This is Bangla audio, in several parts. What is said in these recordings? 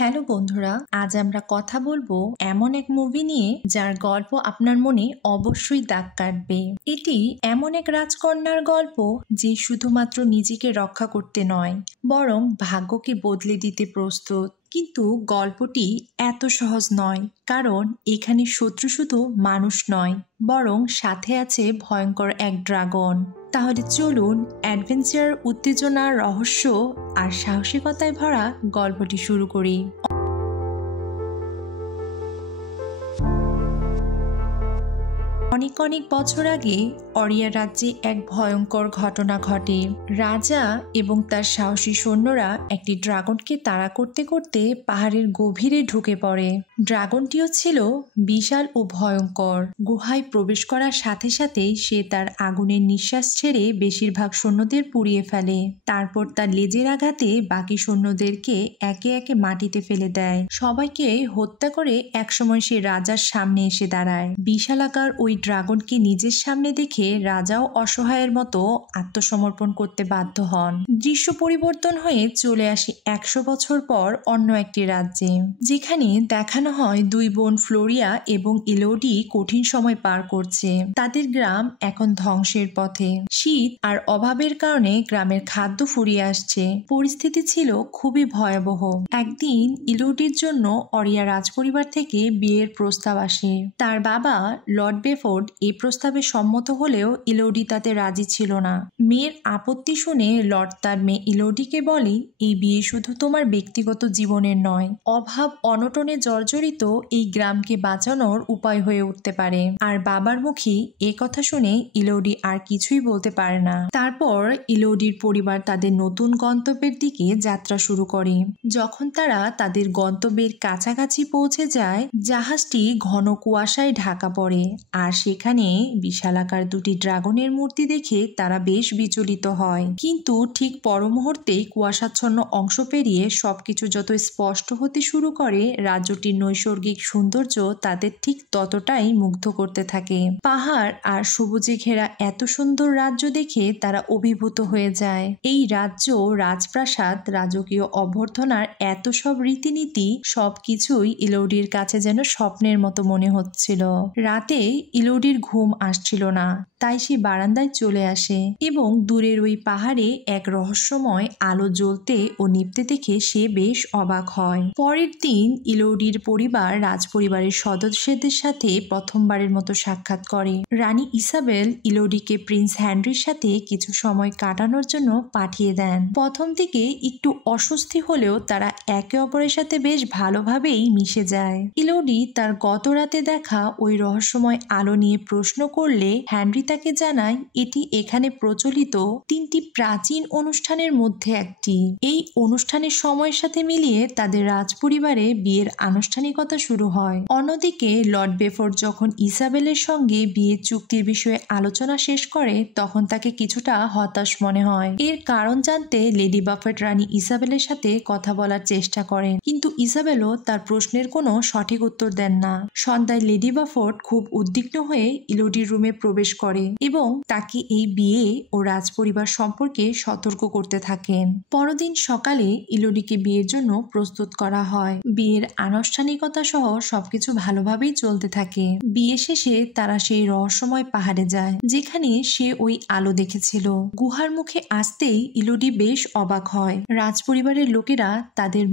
হ্যালো বন্ধুরা, আজ আমরা কথা বলবো এমন এক মুভি নিয়ে যার গল্প আপনার মনে অবশ্যই দাগ কাটবে। এটি এমন এক রাজকন্যার গল্প যে শুধুমাত্র নিজেকে রক্ষা করতে নয়, বরং ভাগ্যকে বদলে দিতে প্রস্তুত। কিন্তু গল্পটি এত সহজ নয়, কারণ এখানে শত্রু শুধু মানুষ নয়, বরং সাথে আছে ভয়ঙ্কর এক ড্রাগন। তাহলে চলুন অ্যাডভেঞ্চার, উত্তেজনা, রহস্য আর সাহসিকতায় ভরা গল্পটি শুরু করি। অনেক অনেক বছর আগে অরিয়া রাজ্যে এক ভয়ঙ্কর ঘটনা ঘটে। রাজা এবং তার সাহসী সৈন্যরা একটি ড্রাগনকে তাড়া করতে করতে পাহাড়ের গভীরে ঢুকে পড়ে। ড্রাগনটিও ছিল বিশাল ও ভয়ঙ্কর। গুহায় প্রবেশ করার সাথে সাথে সে তার আগুনের নিঃশ্বাস ছেড়ে বেশিরভাগ সৈন্যদের পুড়িয়ে ফেলে। তারপর তার লেজের আঘাতে বাকি সৈন্যদেরকে একে একে মাটিতে ফেলে দেয়। সবাইকে হত্যা করে একসময় সে রাজার সামনে এসে দাঁড়ায়। বিশালাকার ওই ড্রাগনকে নিজের সামনে দেখে রাজাও অসহায়ের মতো আত্মসমর্পণ করতে বাধ্য হন। দৃশ্য পরিবর্তন হয়ে চলে আসে 100 বছর পর অন্য একটি রাজ্যে, যেখানে দেখানো হয় দুই বোন ফ্লোরিয়া এবং ইলোডি কঠিন সময় পার করছে। তাদের গ্রাম এখন ধ্বংসের পথে। শীত আর অভাবের কারণে গ্রামের খাদ্য ফুরিয়ে আসছে। পরিস্থিতি ছিল খুবই ভয়াবহ। একদিন ইলোডির জন্য অরিয়া রাজপরিবার থেকে বিয়ের প্রস্তাব আসে। তার বাবা লর্ড বেফোর্ড এই প্রস্তাবে সম্মত হলেও ইলোডি তাতে রাজি ছিল না। মেয়ের আপত্তি শুনে লর্ড তার মেয়ে ইলোডিকে বলে, এই বিয়ে শুধু তোমার ব্যক্তিগত জীবনের নয়, অভাব অনটনে জর্জরিত এই গ্রামকে বাঁচানোর উপায় হয়ে উঠতে পারে। আর বাবার মুখে এ কথা শুনে ইলোডি আর কিছুই বলতে পারে না। তারপর ইলোডির পরিবার তাদের নতুন গন্তব্যের দিকে যাত্রা শুরু করে। যখন তারা তাদের গন্তব্যের কাছাকাছি পৌঁছে যায়, জাহাজটি ঘন কুয়াশায় ঢাকা পড়ে। আর সেখানে বিশালাকার দুটি ড্রাগনের মূর্তি দেখে তারা বেশ বিচলিত হয়। কিন্তু ঠিক পর মুহূর্তেই কুয়াশাচ্ছন্ন অংশ পেরিয়ে সবকিছু যত স্পষ্ট হতে শুরু করে, রাজ্যটির নৈসর্গিক সৌন্দর্য তাদের ঠিক ততটাই মুগ্ধ করতে থাকে। পাহাড় আর সবুজে ঘেরা এত সুন্দর রাজ্য দেখে তারা অভিভূত হয়ে যায়। এই রাজ্য, রাজপ্রাসাদ, রাজকীয় অভ্যর্থনার এত সব রীতিনীতি, সবকিছুই ইলোডির কাছে যেন স্বপ্নের মতো মনে হচ্ছিল। রাতে ইলোডির ঘুম আসছিল না, তাই সে বারান্দায় চলে আসে এবং দূরের ওই পাহাড়ে এক রহস্যময় আলো জ্বলতে ও নিভতে দেখে সে বেশ অবাক হয়। পরের দিন ইলোডির পরিবার রাজপরিবারের সদস্যদের সাথে প্রথমবারের মতো সাক্ষাৎ করে। রানী ইসাবেল ইলোডিকে প্রিন্স হেনরির সাথে কিছু সময় কাটানোর জন্য পাঠিয়ে দেন। প্রথম দিকে একটু অস্বস্তি হলেও তারা একে অপরের সাথে বেশ ভালোভাবেই মিশে যায়। ইলোডি তার গত রাতে দেখা ওই রহস্যময় আলো নিয়ে প্রশ্ন করলে হেনরি তাকে জানায় এটি এখানে প্রচলিত 3টি প্রাচীন অনুষ্ঠানের মধ্যে একটি। এই অনুষ্ঠানের সময়ের সাথে মিলিয়ে তাদের রাজপরিবারে বিয়ের আনুষ্ঠানিকতা শুরু হয়। অন্যদিকে লর্ড বেফোর্ড যখন ইসাবেলের সঙ্গে বিয়ের চুক্তির বিষয়ে আলোচনা শেষ করে, তখন তাকে কিছুটা হতাশ মনে হয়। এর কারণ জানতে লেডি বাফেট রানী ইসাবেলের সাথে কথা বলার চেষ্টা করেন, কিন্তু ইসাবেলও তার প্রশ্নের কোনো সঠিক উত্তর দেন না। সন্ধ্যায় লেডি বাফোর্ড খুব উদ্বিগ্ন হয়ে ইলোডির রুমে প্রবেশ করে এবং তাকে এই বিয়ে ও রাজপরিবার সম্পর্কে সতর্ক করতে থাকেন। পরদিন সকালে ইলোডিকে বিয়ের জন্য প্রস্তুত করা হয়। বিয়ের আনুষ্ঠানিকতা সহ সবকিছু ভালোভাবেই চলতে থাকে। বিয়ে শেষে তারা সেই রহস্যময় পাহাড়ে যায়, যেখানে সে ওই আলো দেখেছিল। গুহার মুখে আসতেই ইলোডি বেশ অবাক হয়। রাজপরিবারের লোকেরা তাদের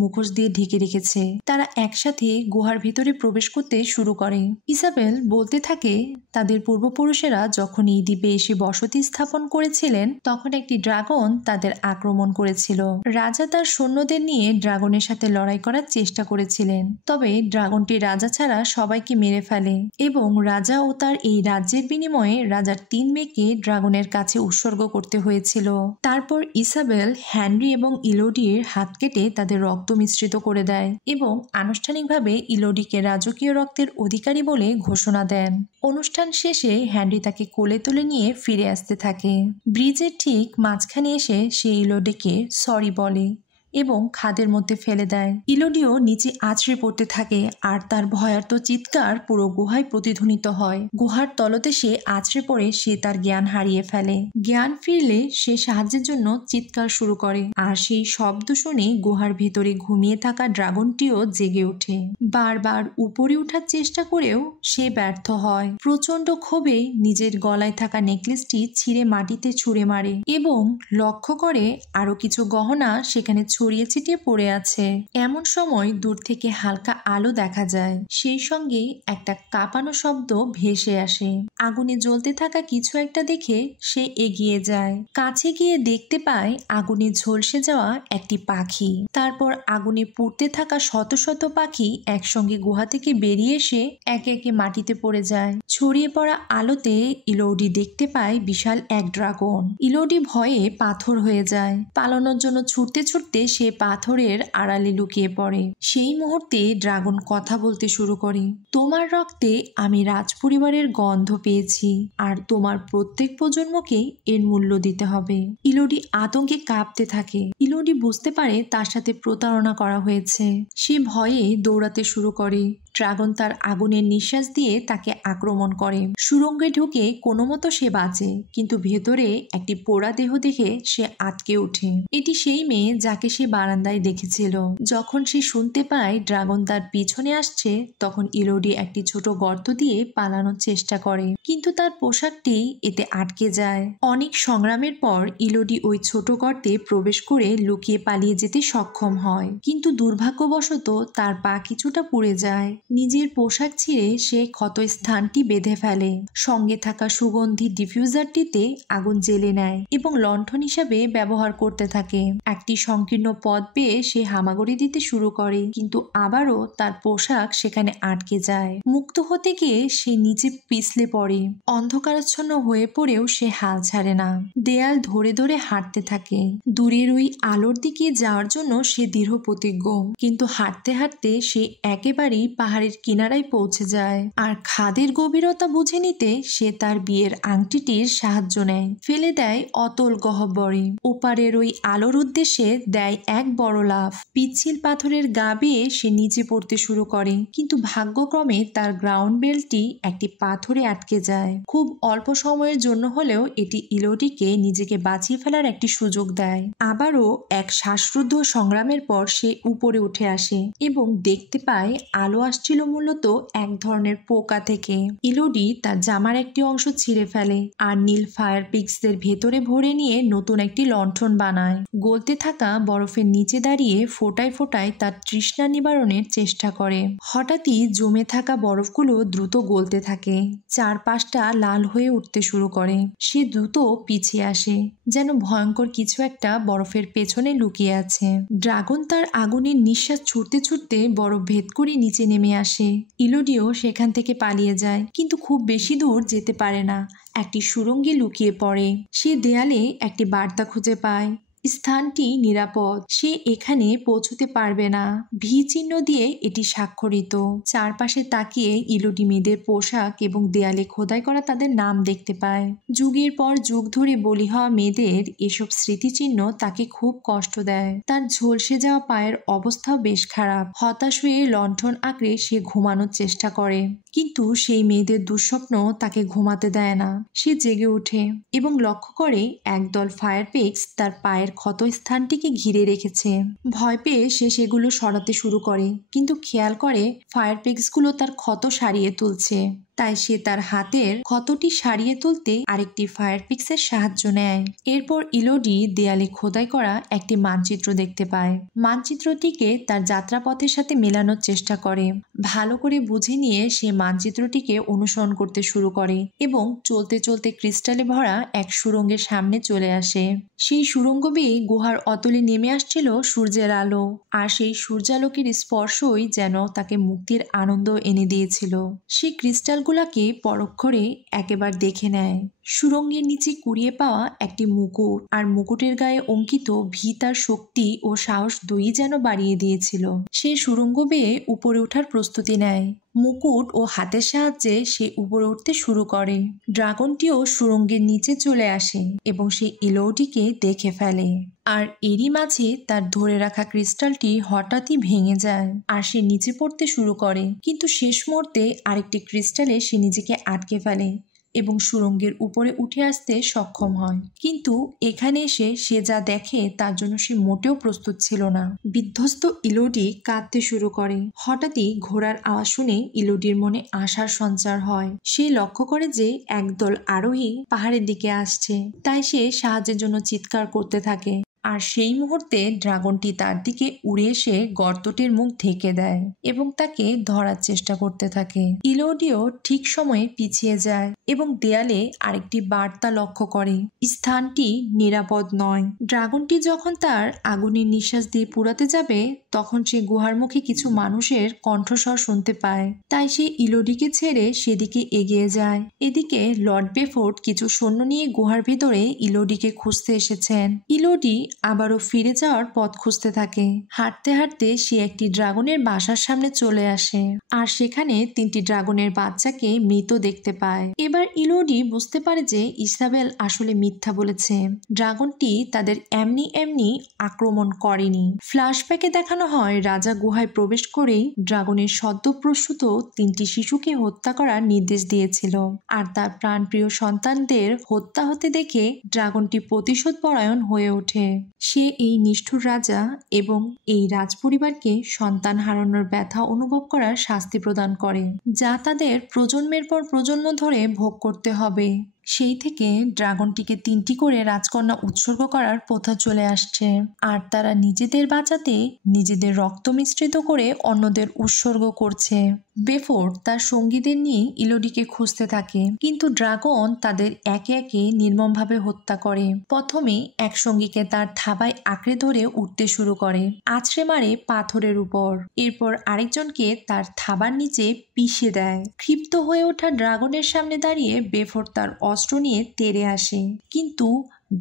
মুখোশ দিয়ে ঢেকে রেখেছে। তারা একসাথে গুহার ভিতরে প্রবেশ করতে শুরু করে। ইসাবেল বলতে থাকে, তাদের পূর্বপুরুষেরা যখন এই দ্বীপে এসে বসতি স্থাপন করেছিলেন, তখন একটি ড্রাগন তাদের আক্রমণ করেছিল। রাজা তার সৈন্যদের নিয়ে ড্রাগনের সাথে লড়াই করার চেষ্টা করেছিলেন, তবে ড্রাগনটি রাজা ছাড়া সবাইকে মেরে ফেলে এবং রাজা ও তার এই রাজ্যের বিনিময়ে রাজার 3 মেয়েকে ড্রাগনের কাছে উৎসর্গ করতে হয়েছিল। তারপর ইসাবেল হেনরি এবং ইলোডির হাত কেটে তাদের রক্ত মিশ্রিত করে দেয় এবং আনুষ্ঠানিকভাবে ইলোডিকে রাজকীয় রক্তের অধিকারী বলে ঘোষণা দেন। অনুষ্ঠান শেষে হেনরি তাকে কোলে তুলে নিয়ে ফিরে আসতে থাকে। ব্রিজের ঠিক মাঝখানে এসে সে ইলোডিকে সরি বলে এবং খাদের মধ্যে ফেলে দেয়। ইলোডিও নিচে আছড়ে পড়তে থাকে আর তার ভয়ার্ত চিৎকার পুরো গুহায় প্রতিধ্বনিত হয়। গুহার তলদেশে আছড়ে পড়ে সে তার জ্ঞান হারিয়ে ফেলে। জ্ঞান ফিরলে সে সাহায্যের জন্য চিৎকার শুরু করে আর সেই শব্দ শুনে গুহার ভেতরে ঘুমিয়ে থাকা ড্রাগনটিও জেগে ওঠে। বারবার উপরে ওঠার চেষ্টা করেও সে ব্যর্থ হয়। প্রচন্ড ক্ষোভে নিজের গলায় থাকা নেকলেসটি ছিঁড়ে মাটিতে ছুঁড়ে মারে এবং লক্ষ্য করে আরো কিছু গহনা সেখানে ছড়িয়ে ছিটিয়ে পড়ে আছে। এমন সময় দূর থেকে হালকা আলো দেখা যায়, সেই সঙ্গে একটা কাঁপানো শব্দ ভেসে আসে। আগুনে জ্বলতে থাকা কিছু একটা দেখে সে এগিয়ে যায়। কাছে গিয়ে দেখতে পায় আগুনে ঝলসে যাওয়া একটি পাখি। তারপর আগুনে পুড়তে থাকা শত শত পাখি একসঙ্গে গুহা থেকে বেরিয়ে এসে একে একে মাটিতে পড়ে যায়। ছড়িয়ে পড়া আলোতে ইলোডি দেখতে পায় বিশাল এক ড্রাগন। ইলোডি ভয়ে পাথর হয়ে যায়। পালানোর জন্য ছুটতে ছুটতে সে পাথরের আড়ালে লুকিয়ে পড়ে। সেই মুহূর্তে ড্রাগন কথা বলতে শুরু করে। তোমার রক্তে আমি রাজপরিবারের গন্ধ পেয়েছি আর তোমার প্রত্যেক প্রজন্মকে এর মূল্য দিতে হবে। ইলোডি আতঙ্কে কাঁপতে থাকে। ইলোডি বুঝতে পারে তার সাথে প্রতারণা করা হয়েছে। সে ভয়ে দৌড়াতে শুরু করে। ড্রাগন তার আগুনের নিঃশ্বাস দিয়ে তাকে আক্রমণ করে। সুড়ঙ্গে ঢুকে কোনো মতো সে বাঁচে, কিন্তু ভেতরে একটি পোড়া দেহ দেখে সে আটকে ওঠে। এটি সেই মেয়ে যাকে সে বারান্দায় দেখেছিল। যখন সে শুনতে পায় ড্রাগন তার পিছনে আসছে, তখন ইলোডি একটি ছোট গর্ত দিয়ে পালানোর চেষ্টা করে, কিন্তু তার পোশাকটি এতে আটকে যায়। অনেক সংগ্রামের পর ইলোডি ওই ছোট গর্তে প্রবেশ করে লুকিয়ে পালিয়ে যেতে সক্ষম হয়, কিন্তু দুর্ভাগ্যবশত তার পা কিছুটা পুড়ে যায়। নিজের পোশাক ছিঁড়ে সে ক্ষত স্থানটি বেঁধে ফেলে। সঙ্গে থাকা সুগন্ধি ডিফিউজারটিতে আগুন জ্বেলে নেয় এবং লণ্ঠন হিসাবে ব্যবহার করতে থাকে। একটি সংকীর্ণ পথ পেয়ে সে হামাগুড়ি দিতে শুরু করে, কিন্তু আবারও তার পোশাক সেখানে আটকে যায়। মুক্ত হতে গিয়ে সে নিচে পিছলে পড়ে। অন্ধকারাচ্ছন্ন হয়ে পড়েও সে হাল ছাড়ে না। দেয়াল ধরে ধরে হাঁটতে থাকে। দূরের ওই আলোর দিকে যাওয়ার জন্য সে দৃঢ় প্রতিজ্ঞ, কিন্তু হাঁটতে হাঁটতে সে একেবারেই পাহাড়ের কিনারায় পৌঁছে যায়। আর খাদের গভীরতা বুঝে নিতে সে তার বিয়ের আংটিটির সাহায্য নেয়। ফেলে দেয় অতল গহ্বরে। ওপারের ওই আলোর উদ্দেশ্যে দেয় এক বড় লাফ। পিচ্ছিল পাথরের গা বেয়ে সে নিচে পড়তে শুরু করে, কিন্তু ভাগ্যক্রমে তার গ্রাউন্ড বেল্টটি একটি পাথরে আটকে যায়। খুব অল্প সময়ের জন্য হলেও এটি ইলোডিকে নিজেকে বাঁচিয়ে ফেলার একটি সুযোগ দেয়। আবারও এক শ্বাসরুদ্ধ সংগ্রামের পর সে উপরে উঠে আসে এবং দেখতে পায় আলো আসছিল মূলত এক ধরনের পোকা থেকে। ইলোডি তার জামার একটি অংশ ছিঁড়ে ফেলে আর নীল ফায়ার পিক্সদের ভেতরে ভরে নিয়ে নতুন একটি লণ্ঠন বানায়। গলতে থাকা বরফের নিচে দাঁড়িয়ে ফোঁটায় ফোঁটায় তার তৃষ্ণা নিবারণের চেষ্টা করে। হঠাৎই জমে থাকা বরফগুলো দ্রুত গলতে থাকে। চারপাশটা লাল হয়ে উঠতে শুরু করে। সে দ্রুত পিছিয়ে আসে, যেন ভয়ঙ্কর কিছু একটা বরফের পেছনে লুকিয়ে আছে। ড্রাগন তার আগুনের নিঃশ্বাস ছুটতে ছুটতে বরফ ভেদ করে নিচে নেমে আসে। ইলোডিও সেখান থেকে পালিয়ে যায়, কিন্তু খুব বেশি দূর যেতে পারে না। একটি সুড়ঙ্গে লুকিয়ে পড়ে। সে দেয়ালে একটি বার্তা খুঁজে পায়। স্থানটি নিরাপদ, সে এখানে পৌঁছতে পারবে না। ভি চিহ্ন দিয়ে এটি স্বাক্ষরিত। চারপাশে তাকিয়ে ইলোডি মেয়েদের পোশাক এবং দেয়ালে খোদাই করা তাদের নাম দেখতে পায়। যুগের পর যুগ ধরে বলি হওয়া মেয়েদের এসব স্মৃতিচিহ্ন তাকে খুব কষ্ট দেয়। তার ঝলসে যাওয়া পায়ের অবস্থাও বেশ খারাপ। হতাশ হয়ে লণ্ঠন আঁকড়ে সে ঘুমানোর চেষ্টা করে, কিন্তু সেই মেয়েদের দুঃস্বপ্ন তাকে ঘুমাতে দেয় না। সে জেগে ওঠে এবং লক্ষ্য করে একদল ফায়ার পিক্স তার পায়ের ক্ষত স্থানটিকে ঘিরে রেখেছে। ভয় পেয়ে সে সেগুলো সরাতে শুরু করে, কিন্তু খেয়াল করে ফায়ার পিক্সগুলো তার ক্ষত সারিয়ে তুলছে। তাই সে তার হাতের ক্ষতটি সারিয়ে তুলতে আরেকটি ফায়ার পিক্সের সাহায্য নেয়। এরপর ইলোডি দেয়ালে খোদাই করা একটি মানচিত্র দেখতে পায়। মানচিত্রটিকে তার যাত্রাপথের সাথে মেলানোর চেষ্টা করে। ভালো করে বুঝে নিয়ে সে মানচিত্রটিকে অনুসরণ করতে শুরু করে এবং চলতে চলতে ক্রিস্টালে ভরা এক সুড়ঙ্গের সামনে চলে আসে। সেই সুড়ঙ্গ বেয়ে গুহার অতলে নেমে আসছিল সূর্যের আলো, আর সেই সূর্যালোকের স্পর্শই যেন তাকে মুক্তির আনন্দ এনে দিয়েছিল। সে ক্রিস্টালগুলোকে পরখ করে একেবার দেখে নেয়। সুড়ঙ্গের নিচে কুড়িয়ে পাওয়া একটি মুকুট, আর মুকুটের গায়ে অঙ্কিত ভি তার শক্তি ও সাহস দুই যেন বাড়িয়ে দিয়েছিল। সে সুড়ঙ্গ বেয়ে উপরে ওঠার প্রস্তুতি নেয়। মুকুট ও হাতের সাহায্যে সে উপরে উঠতে শুরু করে। ড্রাগনটিও সুড়ঙ্গের নিচে চলে আসে এবং সে ইলোডিকে দেখে ফেলে। আর এরই মাঝে তার ধরে রাখা ক্রিস্টালটি হঠাৎই ভেঙে যায় আর সে নিচে পড়তে শুরু করে, কিন্তু শেষ মুহূর্তে আরেকটি ক্রিস্টালে সে নিজেকে আটকে ফেলে এবং সুড়ঙ্গের উপরে উঠে আসতে সক্ষম হয়। কিন্তু এখানে এসে সে যা দেখে তার জন্য সে মোটেও প্রস্তুত ছিল না। বিধ্বস্ত ইলোডি কাঁদতে শুরু করে। হঠাৎই ঘোড়ার আওয়াজ শুনে ইলোডির মনে আশার সঞ্চার হয়। সে লক্ষ্য করে যে একদল আরোহী পাহাড়ের দিকে আসছে, তাই সে সাহায্যের জন্য চিৎকার করতে থাকে। আর সেই মুহূর্তে ড্রাগনটি তার দিকে উড়ে এসে গর্তটির মুখ ঢেকে দেয় এবং তাকে ধরার চেষ্টা করতে থাকে। ইলোডিও ঠিক সময়ে পিছিয়ে যায় এবং দেয়ালে আরেকটি বার্তা লক্ষ্য করে, স্থানটি নিরাপদ নয়। ড্রাগনটি যখন তার আগুনের নিঃশ্বাস দিয়ে পুড়াতে যাবে তখন সে গুহার মুখে কিছু মানুষের কণ্ঠস্বর শুনতে পায়, তাই সে ইলোডিকে ছেড়ে সেদিকে এগিয়ে যায়। এদিকে লর্ড বেফোর্ড কিছু সৈন্য নিয়ে গুহার ভিতরে ইলোডিকে খুঁজতে এসেছেন। ইলোডি আবারও ফিরে যাওয়ার পথ খুঁজতে থাকে। হাঁটতে হাঁটতে সে একটি ড্রাগনের বাসার সামনে চলে আসে আর সেখানে 3টি ড্রাগনের বাচ্চাকে মৃত দেখতে পায়। এবার ইলোডি বুঝতে পারে যে ইসাবেল আসলে মিথ্যা বলেছে। ড্রাগনটি তাদের এমনি এমনি আক্রমণ করেনি। ফ্ল্যাশব্যাকে দেখানো হয় রাজা গুহায় প্রবেশ করেই ড্রাগনের সদ্যপ্রসূত 3টি শিশুকে হত্যা করার নির্দেশ দিয়েছিল, আর তার প্রাণপ্রিয় সন্তানদের হত্যা হতে দেখে ড্রাগনটি প্রতিশোধ পরায়ণ হয়ে ওঠে। সে এই নিষ্ঠুর রাজা এবং এই রাজপরিবারকে সন্তান হারানোর ব্যথা অনুভব করার শাস্তি প্রদান করে, যা তাদের প্রজন্মের পর প্রজন্ম ধরে ভোগ করতে হবে। সেই থেকে ড্রাগনটিকে 3টি করে রাজকন্যা উৎসর্গ করার প্রথা চলে আসছে, আর তারা নিজেদের বাঁচাতে নিজেদের রক্ত মিশ্রিত করে অন্যদের উৎসর্গ করছে। বেফোর্ড তার সঙ্গীদের নিয়ে ইলোডিকে খুঁজতে থাকে, কিন্তু ড্রাগন তাদের একে একে নির্মমভাবে হত্যা করে। প্রথমে এক সঙ্গীকে তার থাবায় আঁকড়ে ধরে উঠতে শুরু করে, আছড়ে মারে পাথরের উপর। এরপর আরেকজনকে তার থাবার নিচে পিষে দেয়। ক্ষিপ্ত হয়ে ওঠা ড্রাগনের সামনে দাঁড়িয়ে বেফোর্ড তার অস্ত্র নিয়ে তেড়ে আসে, কিন্তু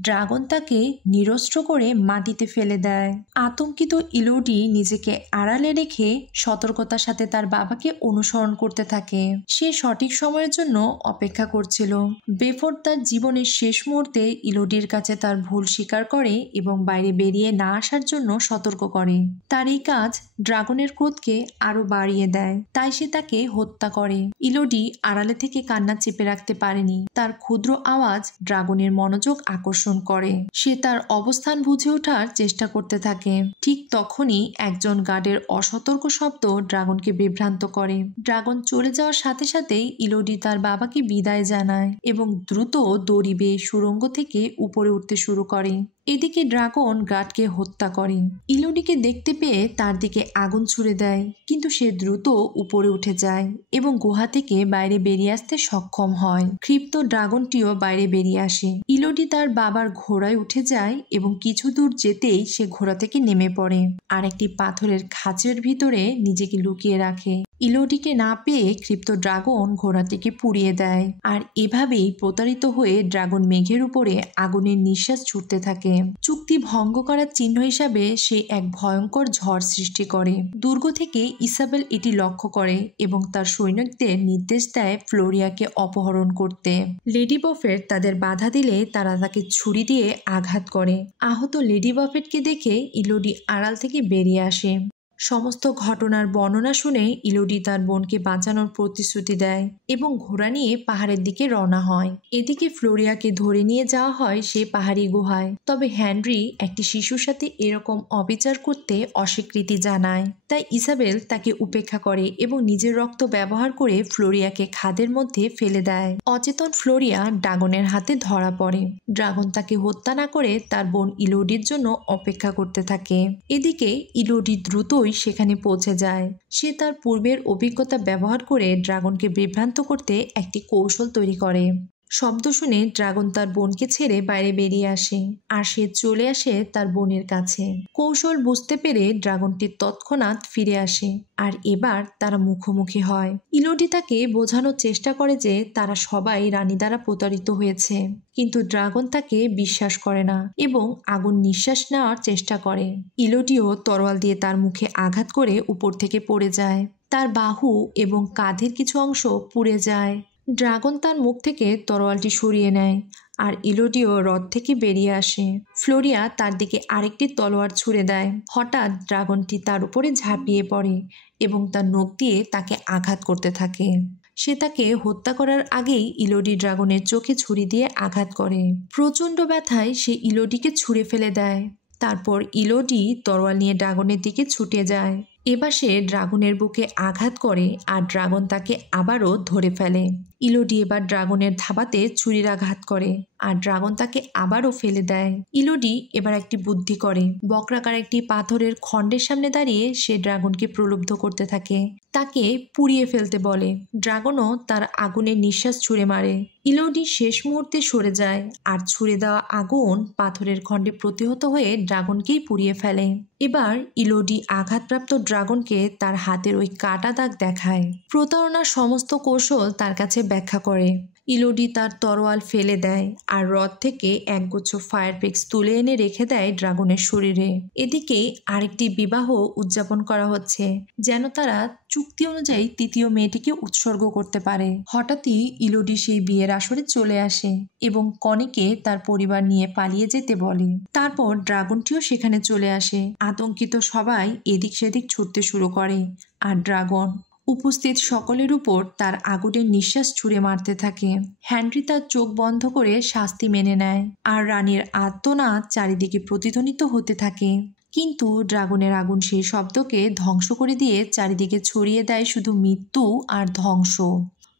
ড্রাগন তাকে নিরস্ত্র করে মাটিতে ফেলে দেয়। আতঙ্কিত ইলোডি নিজেকে আড়ালে রেখে সতর্কতার সাথে তার বাবাকে অনুসরণ করতে থাকে। সে সঠিক সময়ের জন্য অপেক্ষা করছিল। বেফোর্ড তার জীবনের শেষ মুহূর্তে ইলোডির কাছে তার ভুল স্বীকার করে এবং বাইরে বেরিয়ে না আসার জন্য সতর্ক করে। তার এই কাজ ড্রাগনের ক্রোধকে আরো বাড়িয়ে দেয়, তাই সে তাকে হত্যা করে। ইলোডি আড়ালে থেকে কান্না চেপে রাখতে পারেনি। তার ক্ষুদ্র আওয়াজ ড্রাগনের মনোযোগ আকর্ষণ করে। সে তার অবস্থান বুঝে ওঠার চেষ্টা করতে থাকে। ঠিক তখনই একজন গার্ডের অসতর্ক শব্দ ড্রাগনকে বিভ্রান্ত করে। ড্রাগন চলে যাওয়ার সাথে সাথেই ইলোডি তার বাবাকে বিদায় জানায় এবং দ্রুত দড়ি বেয়ে সুড়ঙ্গ থেকে উপরে উঠতে শুরু করে। এদিকে ড্রাগন গার্ডকে হত্যা করে। ইলোডিকে দেখতে পেয়ে তার দিকে আগুন ছুড়ে দেয়, কিন্তু সে দ্রুত উপরে উঠে যায় এবং গুহা থেকে বাইরে বেরিয়ে আসতে সক্ষম হয়। ক্ষিপ্ত ড্রাগনটিও বাইরে বেরিয়ে আসে। ইলোডি তার বাবার ঘোড়ায় উঠে যায় এবং কিছু দূর যেতেই সে ঘোড়া থেকে নেমে পড়ে আর একটি পাথরের খাঁচের ভিতরে নিজেকে লুকিয়ে রাখে। ইলোডিকে না পেয়ে ক্ষিপ্ত ড্রাগন ঘোড়াটিকে পুড়িয়ে দেয়, আর এভাবেই প্রতারিত হয়ে ড্রাগন মেঘের উপরে আগুনের নিঃশ্বাস ছুটতে থাকে। চুক্তি ভঙ্গ করার চিহ্ন হিসাবে সে এক ভয়ঙ্কর ঝড় সৃষ্টি করে। দুর্গ থেকে ইসাবেল এটি লক্ষ্য করে এবং তার সৈনিকদের নির্দেশ দেয় ফ্লোরিয়াকে অপহরণ করতে। লেডি বফেট তাদের বাধা দিলে তারা তাকে ছুরি দিয়ে আঘাত করে। আহত লেডি বফেটকে দেখে ইলোডি আড়াল থেকে বেরিয়ে আসে। সমস্ত ঘটনার বর্ণনা শুনে ইলোডি তার বোনকে বাঁচানোর প্রতিশ্রুতি দেয় এবং ঘোড়া নিয়ে পাহাড়ের দিকে রওনা হয়। এদিকে ফ্লোরিয়াকে ধরে নিয়ে যাওয়া হয় সেই পাহাড়ি গুহায়, তবে হেনরি একটি শিশুর সাথে এরকম অবিচার করতে অস্বীকৃতি জানায়। তাই ইসাবেল তাকে উপেক্ষা করে এবং নিজের রক্ত ব্যবহার করে ফ্লোরিয়াকে খাদের মধ্যে ফেলে দেয়। অচেতন ফ্লোরিয়া ড্রাগনের হাতে ধরা পড়ে। ড্রাগন তাকে হত্যা না করে তার বোন ইলোডির জন্য অপেক্ষা করতে থাকে। এদিকে ইলোডি দ্রুতই সেখানে পৌঁছে যায়। সে তার পূর্বের অভিজ্ঞতা ব্যবহার করে ড্রাগনকে বিভ্রান্ত করতে একটি কৌশল তৈরি করে। শব্দ শুনে ড্রাগন তার বোনকে ছেড়ে বাইরে বেরিয়ে আসে আর সে চলে আসে তার বোনের কাছে। কৌশল বুঝতে পেরে ড্রাগনটি তৎক্ষণাৎ ফিরে আসে আর এবার তারা মুখোমুখি হয়। ইলোডি তাকে বোঝানোর চেষ্টা করে যে তারা সবাই রানী দ্বারা প্রতারিত হয়েছে, কিন্তু ড্রাগন তাকে বিশ্বাস করে না এবং আগুন নিঃশ্বাস নেওয়ার চেষ্টা করে। ইলোডিও তরোয়াল দিয়ে তার মুখে আঘাত করে উপর থেকে পড়ে যায়। তার বাহু এবং কাঁধের কিছু অংশ পুড়ে যায়। ড্রাগন তার মুখ থেকে তরোয়ালটি সরিয়ে নেয় আর ইলোডিও হ্রদ থেকে বেরিয়ে আসে। ফ্লোরিয়া তার দিকে আরেকটি তলোয়ার ছুঁড়ে দেয়। হঠাৎ ড্রাগনটি তার উপরে ঝাঁপিয়ে পড়ে এবং তার নখ দিয়ে তাকে আঘাত করতে থাকে। সে তাকে হত্যা করার আগেই ইলোডি ড্রাগনের চোখে ছুরি দিয়ে আঘাত করে। প্রচণ্ড ব্যথায় সে ইলোডিকে ছুঁড়ে ফেলে দেয়। তারপর ইলোডি তরোয়াল নিয়ে ড্রাগনের দিকে ছুটে যায়। এবার সে ড্রাগনের বুকে আঘাত করে আর ড্রাগন তাকে আবারও ধরে ফেলে। ইলোডি এবার ড্রাগনের থাবাতে ছুরির আঘাত করে আর ড্রাগন তাকে আবারও ফেলে দেয়। ইলোডি এবার একটি বুদ্ধি করে। বক্রাকার একটি পাথরের খণ্ডের সামনে দাঁড়িয়ে সে ড্রাগনকে প্রলুব্ধ করতে থাকে, তাকে পুড়িয়ে ফেলতে বলে। ড্রাগনও তার আগুনের নিঃশ্বাস ছুঁড়ে মারে। ইলোডি শেষ মুহূর্তে সরে যায় আর ছুঁড়ে দেওয়া আগুন পাথরের খণ্ডে প্রতিহত হয়ে ড্রাগনকেই পুড়িয়ে ফেলে। এবার ইলোডি আঘাতপ্রাপ্ত ড্রাগনকে তার হাতের ওই কাটা দাগ দেখায়। প্রতারণার সমস্ত কৌশল তার কাছে ব্যাখ্যা করে। ইলোডি তার তরোয়াল ফেলে দেয় আর হ্রদ থেকে একগুচ্ছ ফায়ার পিক্স তুলে এনে রেখে দেয় ড্রাগনের শরীরে। এদিকে আরেকটি বিবাহ উদযাপন করা হচ্ছে, যেন তারা চুক্তি অনুযায়ী তৃতীয় মেয়েটিকে উৎসর্গ করতে পারে। হঠাৎই ইলোডি সেই বিয়ের আসরে চলে আসে এবং কনিকে তার পরিবার নিয়ে পালিয়ে যেতে বলে। তারপর ড্রাগনটিও সেখানে চলে আসে। আতঙ্কিত সবাই এদিক সেদিক ছুটতে শুরু করে আর ড্রাগন উপস্থিত সকলের উপর তার আগুনের নিঃশ্বাস ছুঁড়ে মারতে থাকে। হেনরি তার চোখ বন্ধ করে শাস্তি মেনে নেয় আর রানীর আর্তনাদ চারিদিকে প্রতিধ্বনিত হতে থাকে। কিন্তু ড্রাগনের আগুন সেই শব্দকে ধ্বংস করে দিয়ে চারিদিকে ছড়িয়ে দেয় শুধু মৃত্যু আর ধ্বংস।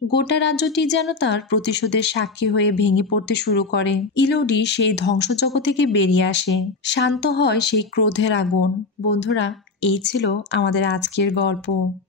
গোটা রাজ্যটি যেন তার প্রতিশোধের সাক্ষী হয়ে ভেঙে পড়তে শুরু করে। ইলোডি সেই ধ্বংসযজ্ঞ থেকে বেরিয়ে আসে। শান্ত হয় সেই ক্রোধের আগুন। বন্ধুরা, এই ছিল আমাদের আজকের গল্প।